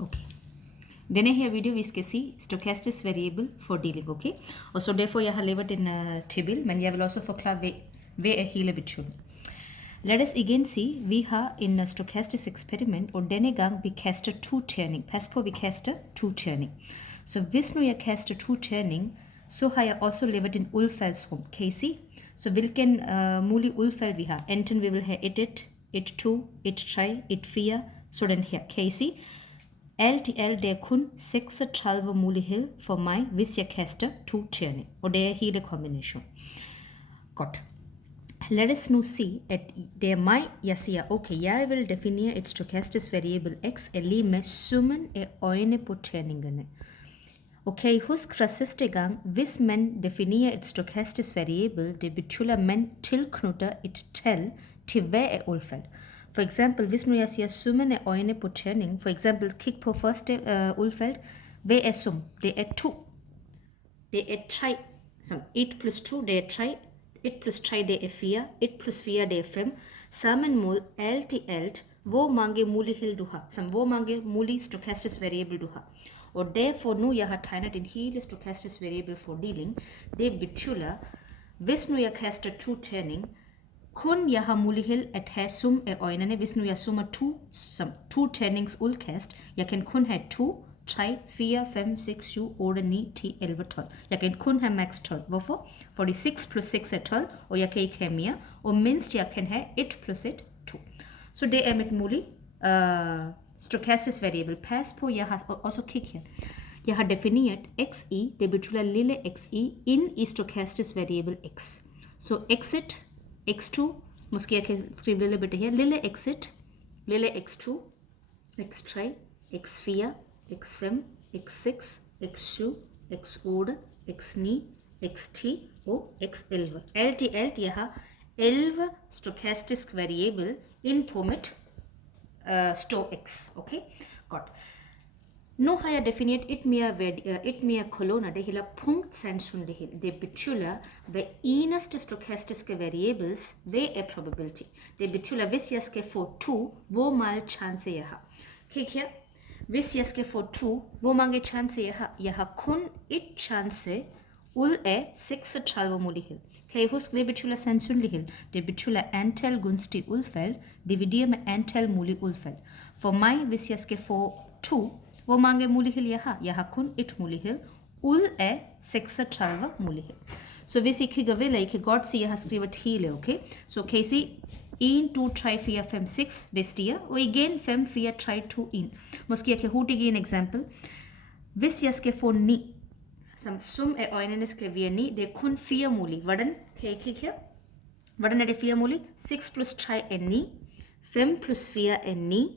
Okay. Denne her video vi skal se stochastisk variable fordeling, okay? Og så derfor jeg har lavet en tabel, men jeg vil også forklare, hvad er hele betyder. Let us igen se, vi har en stochastisk eksperiment, og denne gang vi kaster 2 terning. Pas på, vi kaster 2 terning. Så hvis nu jeg kaster 2 terning, så har jeg også lavet en udfaldsrum. Kan I se? Så hvilken mulig udfald vi har. Enten vi vil have 1-1, 1-2, 1-3, 1-4, sådan her. Kan I se? Alt i alt det er kun 36 muligheder for mig, hvis jeg kaster 2 terning. Og det er hele kombination. Godt. Lad os nu se, at det er mig, jeg siger, okay, jeg vil definere et stochastisk variabel x er lige med summen af øjne på terningerne. Okay, husk fra sidste gang, hvis man definerer et stochastisk variabel, det betyder, at man tilknytter et tal til hver af udfald. For eksempel, hvis nu jeg siger summen af øjne på terning, for eksempel kig på første udfald, hvad er sum? Det er 2. Det er 3. Som 1 plus 2, det er 3. 1 plus 3, det er 4. 1 plus 4, det er 5. Sammen mod alt i alt, hvor mange muligheder du har. Som hvor mange mulige stochastisk variable du har. Og derfor nu jeg har tegnet en hele stochastisk variable fordeling. Det betyder, hvis nu jeg kaster 2 terning, kun jeg har mulighed at have sum af øjnene. Hvis nu jeg summer 2 ternings udkast, jeg kan kun have 2, 3, 4, 5, 6, 7, 8, 9, 10, 11, 12. Jeg kan kun have max 12. Hvorfor? Fordi 6 plus 6 er 12, og jeg kan ikke have mere. Og mindst jeg kan have 1 plus 1, 2. Så det er mit mulige stochastisk variable. Pas på, jeg har også kig her. Jeg har defineret xi, det betyder lille xi, ind i stochastisk variable x. Så exit, x2, måske jeg kan skrive lille bitte her, lille exit, lille x2, x3, x4, x5, x6, x7, x8, x9, x10 og x11. Alt i alt, jeg har 11 stochastisk variable ind på mit x, okay? Godt. Nu har jeg defineret et mere kolonner, det hedder punktsandsynlighed. Det betyder, hver eneste stochastiske variables, hvad er probability. Det betyder, hvis jeg skal få 2, hvor meget chance jeg har. Kig her. Hvis jeg skal få 2, hvor mange chance jeg har? Jeg har kun et chance ud af 36 muligheder. Kan I huske, hvad betyder sandsynlighed? Det betyder antal gunstige udfald, divideret med antal mulige udfald. For mig, hvis jeg skal få 2, hvor mange muligheder jeg har? Jeg har kun et mulighed ud af 36 muligheder. Så hvis I kigger vel, I kan godt se, at jeg har skrevet hele, okay? Så kan I se 1, 2, 3, 4, 5, 6, det stiger. Og igen 5, 4, 3, 2, 1. Måske jeg kan hurtigt give en eksempel. Hvis jeg skal få 9, som sum af øjnene skal være 9, det er kun 4 mulige. Hvordan? Kan I kigge her? Hvordan er det 4 mulige? 6 plus 3 er 9. 5 plus 4 er 9.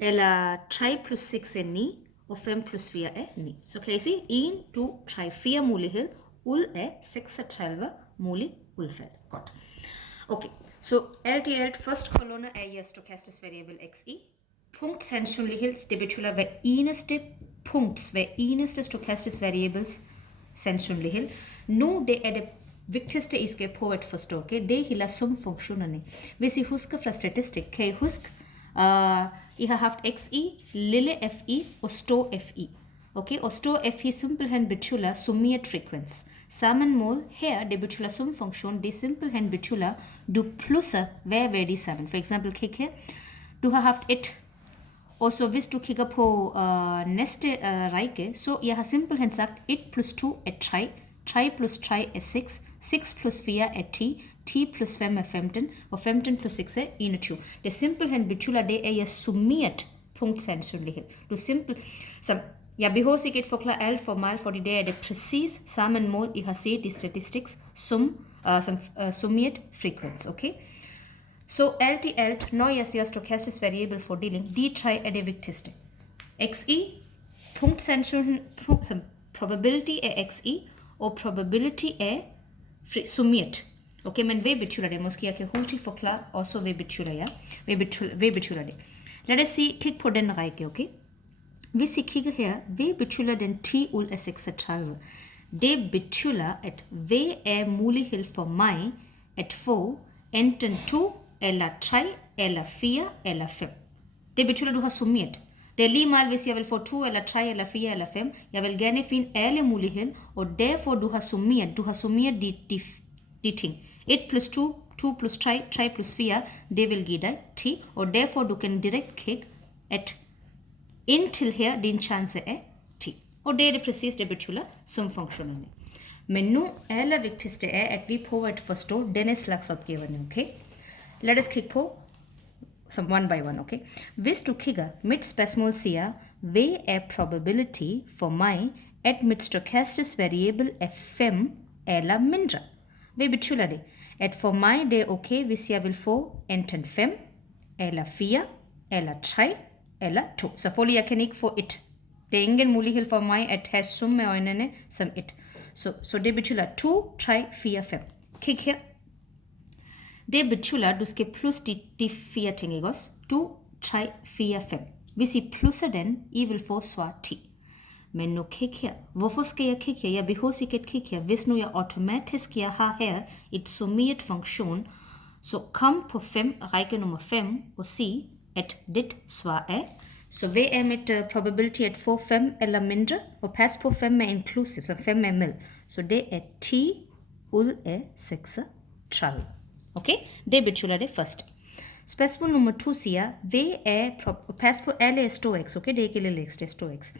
Eller 3 plus 6 er 9. Og 5 plus 4 er 9. Så kan I se 1, 2, 3, 4 muligheder ud af 36 mulige udfald. Godt. Okay, så alt i alt, første kolonne er jeres stochastisk variable xi. Punktsandsynlighed, det betyder hver eneste stochastisk variables sandsynlighed. Nu det er det vigtigste, I skal på at forstå, okay? Det er hele sumfunktionerne. Hvis I husker fra statistik, kan I huske, I har haft xi, lille fi og stor fi. Okay, og stor fi simpelthen betyder summeret frekvens. Sammen mod her, det betyder sumfunktion, det simpelthen betyder, du plusser hver værdi sammen. For eksempel, kig her, du har haft 1. Og så hvis du kigger på næste række, så jeg har simpelthen sagt 1 plus 2 er 3, 3 plus 3 er 6, 6 plus 4 er 10, 10 plus 5 er 15, og 15 plus 6 er 21. Det simpelthen betyder, det er jeg summeret punktsandsynlighed. Jeg behøver ikke at forklare alt for meget, fordi det er det præcis samme mål, I har set i statistics, som summeret frekvens, okay? Så alt i alt, når jeg siger stochastisk variable fordeling, de 3 er det vigtigste. xi, punktsandsynlighed, probability er xi, og probability er summeret. Okay, men hvad betyder det? Måske jeg kan hurtigt forklare også, hvad betyder jeg. Hvad betyder det? Lad os kigge på den række, okay? Hvis I kigger her, hvad betyder den 10 ud af 36? Det betyder, at hvad er mulighed for mig at få enten 2, eller 3, eller 4, eller 5. Det betyder, at du har summeret. Det er lige meget, hvis jeg vil få 2 eller 3 eller 4 eller 5. Jeg vil gerne finde alle muligheder, og derfor du har summeret de ting. 1 plus 2, 2 plus 3, 3 plus 4, det vil give dig 10, og derfor du kan direkt kigge, at indtil her din chance er 10. Og det er det præcis, det betyder sumfunktionerne. Men nu allervigtigste er, at vi prøver at forstå denne slags opgaverne, okay? Lad os kigge på som one by one, okay? Hvis du kigger, mit spørgsmål siger, hvad er probability for mig, at mit stochastisk variable er 5 eller mindre? Hvad betyder det? At for mig det er okay, hvis jeg vil få enten 5, eller 4, eller 3, eller 2. Selvfølgelig jeg kan ikke få 1. Det er ingen mulighed for mig at have sum af øjnene som 1. Så det betyder 2, 3, 4, 5. Kig her. Det betyder, at du skal plus de 4 ting, ikke også? 2, 3, 4, 5. Hvis I plusser den, I vil få svar 10. Men nu kig her. Hvorfor skal jeg kigge her? Jeg behøver ikke at kigge her. Hvis nu jeg automatisk har her et summeret funktion, så kom på række nummer 5 og sig, at dit svar er. Så hvad er mit probability at få 5 eller mindre? Og pas på 5 er inclusive, så 5 er med. Så det er 10 ud af 36. Okay? Det betyder det første. Spørgsmål nummer 2 siger, hvad er, pas på alle er stor x, okay? Det er ikke lille x, det er stor x.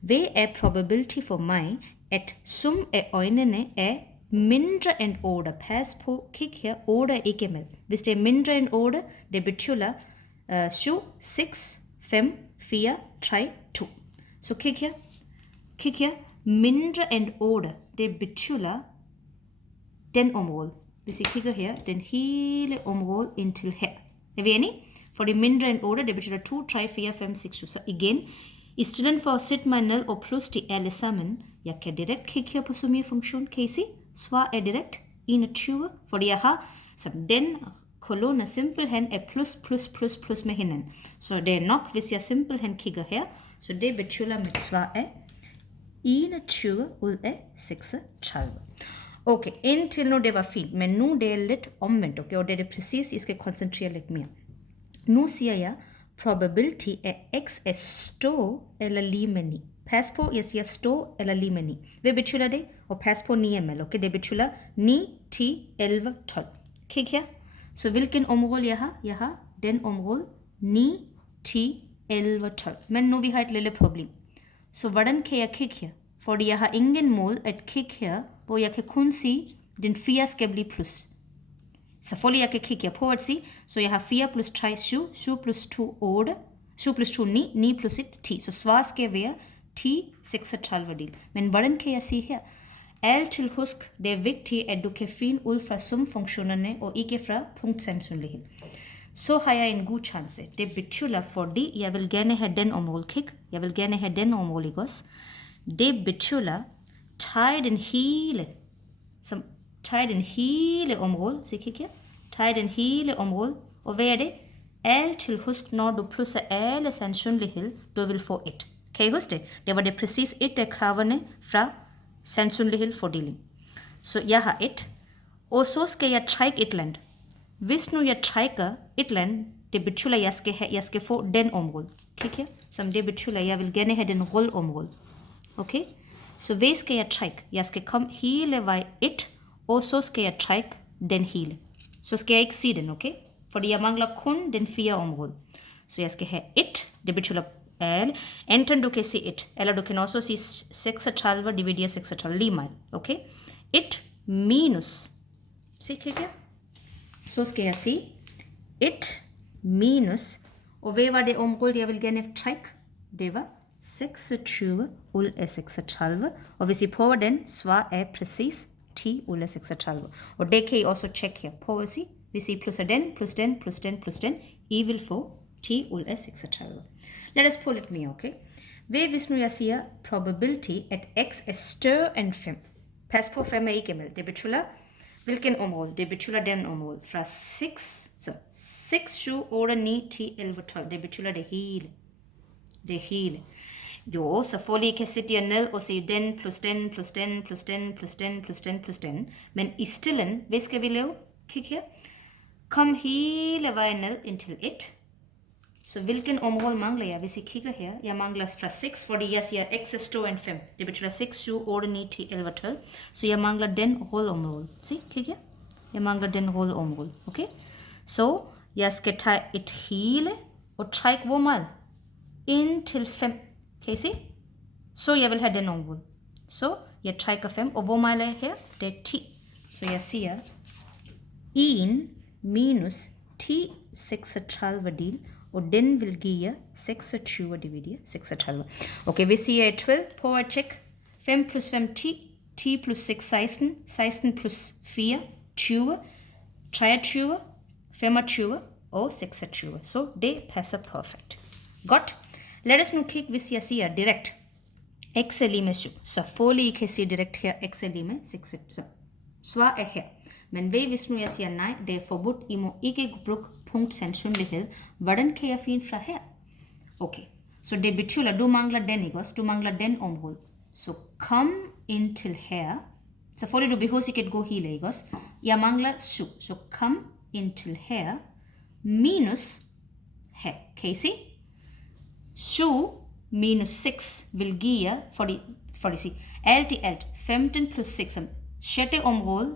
Hvad er probability for mig, at sum af øjnene er mindre end 8? Pas på, kig her, 8 er ikke med. Hvis det er mindre end 8, det betyder 7, 6, 5, 4, 3, 2. Så kig her, mindre end 8, det betyder den område. Hvis I kigger her, den hele område indtil her. Er vi enige? For det mindre end 8, det betyder 2, 3, 4, 5, 6, 7. Så igen, i stedet for at sætte mig ned og plus de alle sammen, jeg kan direkt kigge her på summerfunktion. Kan I se? Svar er direkt 21, fordi jeg har, så den kolonne simpelthen er plus med hinanden. Så det er nok, hvis jeg simpelthen kigger her, så det betyder, at mit svar er 21 ud af 36. Okay, indtil nu det var fint, men nu det er lidt omvendt, okay, og det er det præcis, I skal koncentrere lidt mere. Nu siger jeg, probability af x er stor eller lige med 9. Pas på, jeg siger stor eller lige med 9. Hvad betyder det? Og pas på 9 med, okay? Det betyder 9, 10, 11, 12. Kig her. Så hvilken område jeg har? Jeg har den område 9, 10, 11, 12. Men nu vi har et lille problem. Så hvordan kan jeg kigge her? Fordi jeg har ingen måde at kigge her, hvor jeg kan kun sige, at den 4 skal blive plus. Selvfølgelig jeg kan kigge her på at sige, så jeg har 4 plus 3, 7, 7 plus 2, 8, 7 plus 2, 9, 9 plus 1, 10. Så svar skal være 10, 36 del. Men hvordan kan jeg sige her? Altid husk, det er vigtigt, at du kan finde ud fra sumfunktionerne og ikke fra punktsandsynlighed. Så har jeg en god chance. Det betyder, fordi jeg vil gerne have den område kig. Jeg vil gerne have den område, ikke også? Det betyder, tag den hele område. Se, kig her. Tag den hele område. Og hvad er det? Altid husk, når du plusser alle sandsynlighed, du vil få 1. Kan I huske det? Det var det præcis et af kravene fra sandsynlighedsfordeling. Så jeg har 1. Og så skal jeg trække et land. Hvis nu jeg trækker et land, det betyder, at jeg skal få den område. Kig her. Som det betyder, at jeg vil gerne have den røde område. Okay? Så hvad skal jeg trække? Jeg skal komme hele vej 1, og så skal jeg trække den hele. Så skal jeg ikke se den, okay? Fordi jeg mangler kun den 4 område. Så jeg skal have 1, det betyder alle. Enten du kan se 1, eller du kan også sige 36 divideret 36, lige meget, okay? 1 minus, se, kig her. Så skal jeg sige 1 minus, og hvad var det område, jeg vil gerne trække? Det var 26 ud af 36, og hvis I prøver den, svar er præcis 10 ud af 36. Og det kan I også tjekke her. Prøv at se. Hvis I plusser den, plus den, I vil få 10 ud af 36. Lad os prøve lidt mere, okay? Hvad hvis nu jeg siger probability, at x er større end 5? Pas på, 5 er ikke med. Det betyder, hvilken område? Det betyder den område. Fra 6, 7, 8, 9, 10, 11, 12. Det betyder det hele. Det hele. Jo, selvfølgelig kan sætte jer ned og se den, plus den. Men i stillen, hvad skal vi lave? Kig her. Kom hele vejen ned indtil 1. Så hvilken område mangler jeg? Hvis I kigger her, jeg mangler fra 6, fordi jeg siger x er større end 5. Det betyder 6, 7, 8, 9, 10, 11, 12. Så jeg mangler den rolleområde. Se, kig her. Jeg mangler den rolleområde. Okay? Så jeg skal tage et hele og trække hvor meget? Indtil 5. Kan I se? Så jeg vil have den område. Så jeg trækker 5, og hvor meget er her? Det er 10. Så jeg siger 1 minus 10 36 del, og den vil give 26 dividere 36. Okay, hvis I er 12, prøv at tjekke. 5 plus 5, 10. 10 plus 6, 16. 16 plus 4, 20. 23, 25 og 26. Så det passer perfekt. Godt. Lad os nu kigge, hvis jeg siger direkt. X er lige med 7. Selvfølgelig I kan sige direkt her, x er lige med 6. Så svar er her. Men hvis nu jeg siger nej, det er forbudt. I må ikke bruge punktsandsynlighed. Hvordan kan jeg finde fra her? Okay. Så det betyder, at du mangler den, ikke også? Du mangler den område. Så kom ind til her. Selvfølgelig du behøver ikke at gå hele, ikke også? Jeg mangler 7. Så kom ind til her. Minus her. Kan I se? 7 minus 6 vil give, for at sige, alt i alt 15 plus 6 som sjette område,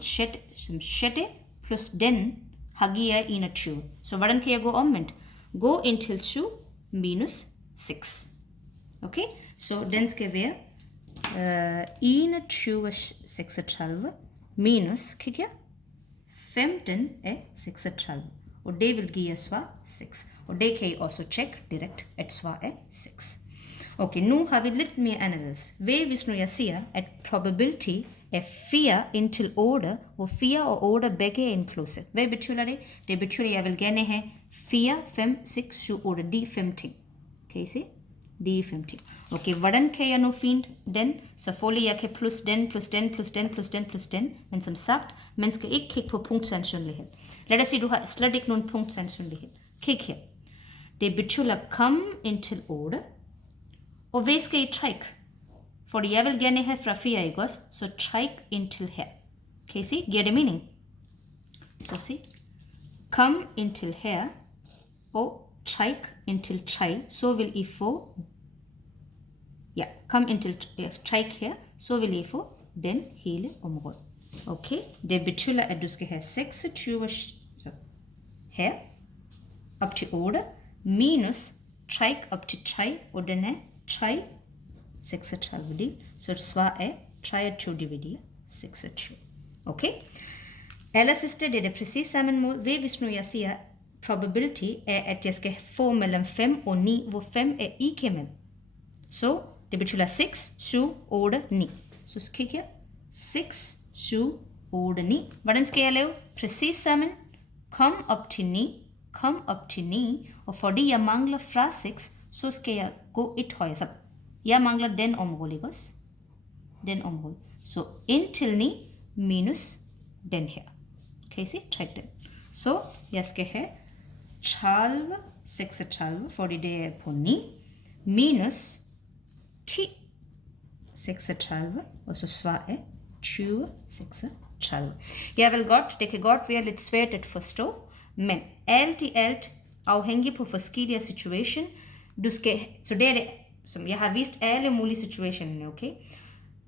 sjette plus den har giver 21. Så hvordan kan jeg gå omvendt? Gå ind til 7 minus 6. Okay? Så den skal være 21 36 minus, kig her, 15 er 36. Og det vil give svar 6. Og det kan I også tjekke direkte, at svar er 6. Okay, nu har vi lidt mere anderledes. Hvis nu jeg siger, at probability er 4 indtil 8, hvor 4 og 8 begge er inklusive. Hvad betyder det? Det betyder, at jeg vil gerne have 4, 5, 6, 7, 8, de 5 ting. Kan I se? De 5 ting. Okay, hvordan kan jeg nu finde den? Selvfølgelig jeg kan plus den, plus den, plus den, plus den, plus den. Men som sagt, man skal ikke kigge på punktsandsynlighed. Lad os sige, du har slet ikke nogen punktsandsynlighed. Kig her. Det betyder, kom ind til 8. Og hvad skal I trække? Fordi jeg vil gerne have fra 4, ikke også? Så træk ind til her. Kan I se? Giver det mening? Så se. Kom ind til her. Og træk ind til 3. Så vil I få... Ja, kom ind til træk her. Så vil I få den hele område. Okay? Det betyder, at du skal have 26 så her. Op til 8. Minus træk op til 3. Og den er 3. 36 del. Så svar er 23 divideret 26. Okay? Aller sidste, det er det præcis samme måde. Hvis nu jeg siger, probability er, at jeg skal få mellem 5 og 9, hvor 5 er ikke med. Så det betyder 6, 7, 8, 9. Så kig her. 6, 7, 8, 9. Hvordan skal jeg lave? Præcis sammen. Kom op til 9. Kom op til 9. Og fordi jeg mangler fra 6, så skal jeg gå et højere. Så jeg mangler den område, ikke også? Den område. Så indtil 9 minus den her. Kan I se? Træk den. Så jeg skal have 30, 36, fordi det er på 9. Minus 10, 36. Og så svar er 20, 36. Jeg vil godt, det kan godt være lidt svært at forstå. Men alt i alt, afhængig på forskellige situationer, du skal, så det er det, som jeg har vist alle mulige situationer, okay?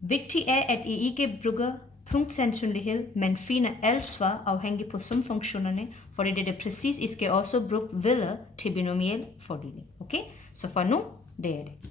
Vigtigt er, at I ikke bruger punktsandsynlighed, men finder alt svar afhængig på sumfunktionerne, fordi det er præcis, I skal også bruge videre til binomial fordeling, okay? Så for nu, det er det.